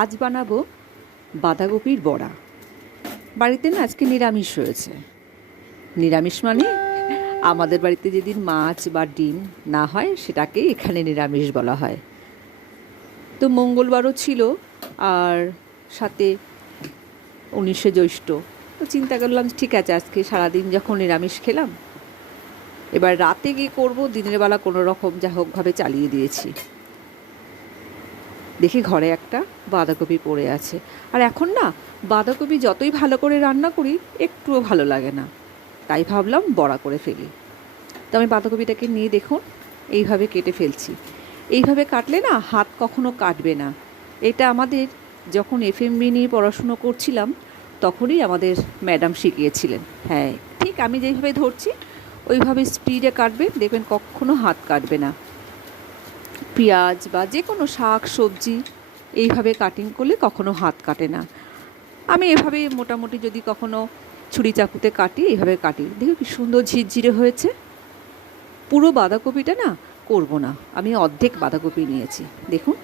আজ বানাবো বাঁধাকপির বড়া। বাড়িতে না আজকে নিরামিষ রয়েছে। নিরামিষ মানে আমাদের বাড়িতে যেদিন মাছ বা ডিম না হয় সেটাকেই এখানে নিরামিষ বলা হয়। তো মঙ্গলবারও ছিল, আর সাথে 19শে জ্যৈষ্ঠ। তো চিন্তা করলাম ঠিক আছে, আজকে সারাদিন যখন নিরামিষ খেলাম, এবার রাতে গিয়ে করবো, দিনের বেলা কোনো রকম যা হোকভাবে চালিয়ে দিয়েছি। দেখি ঘরে একটা বাঁধাকপি পড়ে আছে, আর এখন না বাঁধাকপি যতই ভালো করে রান্না করি একটুও ভালো লাগে না। তাই ভাবলাম বড়া করে ফেলি। তো আমি বাঁধাকপিটাকে নিয়ে দেখুন এইভাবে কেটে ফেলছি। এইভাবে কাটলে না হাত কখনো কাটবে না। এটা আমাদের যখন এফএমবি নিয়ে পড়াশুনো করছিলাম তখনই আমাদের ম্যাডাম শিখিয়েছিলেন। হ্যাঁ, ঠিক আমি যেইভাবে ধরছি ওইভাবে স্পিডে কাটবেন, দেখবেন কখনো হাত কাটবে না। পেঁয়াজ বা যে কোনো শাক সবজি এইভাবে কাটিং করলে কখনো হাত কাটে না। আমি এভাবে মোটামুটি যদি কখনো ছুরি চাকুতে কাটি, এইভাবে কাটি। দেখো কি সুন্দর ঝিরঝিরে হয়েছে। পুরো বাঁধাকপিটা না করব না, আমি অর্ধেক বাঁধাকপি নিয়েছি। দেখুন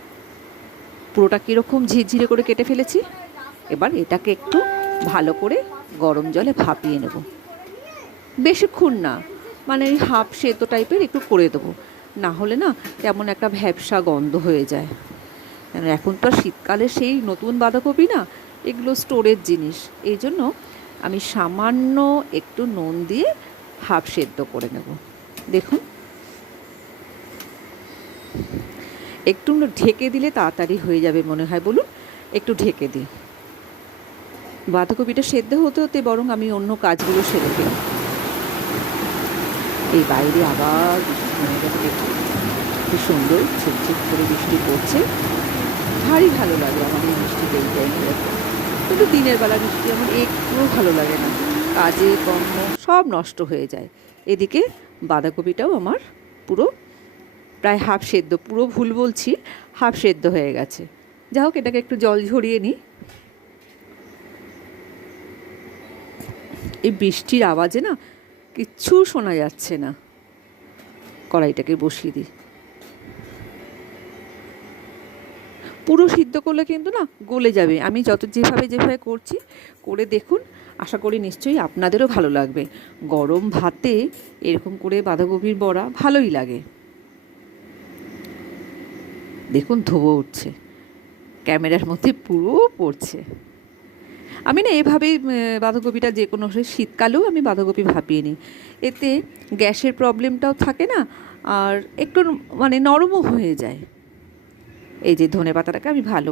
পুরোটা কীরকম ঝিরঝিরে করে কেটে ফেলেছি। এবার এটাকে একটু ভালো করে গরম জলে ভাপিয়ে নেব। বেশিক্ষণ না, মানে হাফ সেদ্ধ টাইপের একটু করে দেবো, না হলে না কেমন একটা ভ্যাপসা গন্ধ হয়ে যায়। কেন এখন তো আর শীতকালে সেই নতুন বাঁধাকপি না, এগুলো স্টোরের জিনিস। এই জন্য আমি সামান্য একটু নুন দিয়ে হাফ সেদ্ধ করে নেব। দেখুন একটু ঢেকে দিলে তাড়াতাড়ি হয়ে যাবে মনে হয়, বলুন। একটু ঢেকে দিই। বাঁধাকপিটা সেদ্ধ হতে হতে বরং আমি অন্য কাজগুলো সেরে ফেলি। এই বাইরে আবার বৃষ্টি হয়ে গেছে, দেখুন কি সুন্দর ঝিরঝির করে বৃষ্টি পড়ছে। ভারী ভালো লাগে আমার এই বৃষ্টিতে, এই টাইমে। কিন্তু দিনের বেলা বৃষ্টি আমার একটুও ভালো লাগে না, কাজে কর্ম সব নষ্ট হয়ে যায়। এদিকে বাঁধাকপিটাও আমার পুরো প্রায় হাফ সেদ্ধ, পুরো ভুল বলছি, হাফ সেদ্ধ হয়ে গেছে। যা হোক, এটাকে একটু জল ঝরিয়ে নিই। এই বৃষ্টির আওয়াজে না কিচ্ছু শোনা যাচ্ছে না। কড়াইটাকে বসিয়ে দিই। পুরো সিদ্ধ করলে কিন্তু না গলে যাবে। আমি যেভাবে করছি করে দেখুন, আশা করি নিশ্চয়ই আপনাদেরও ভালো লাগবে। গরম ভাতে এরকম করে বাঁধাকপির বড়া ভালোই লাগে। দেখুন ধোঁয়া উঠছে, ক্যামেরার মধ্যে পুরো পড়ছে। আমি না এভাবেই বাঁধাকপিটা যে কোনো শীতকালেও আমি বাঁধাকপি ভাপিয়ে নিই। এতে গ্যাসের প্রবলেমটাও থাকে না, আর একটু মানে নরমও হয়ে যায়। এই যে ধনেপাতাটাকে আমি ভালো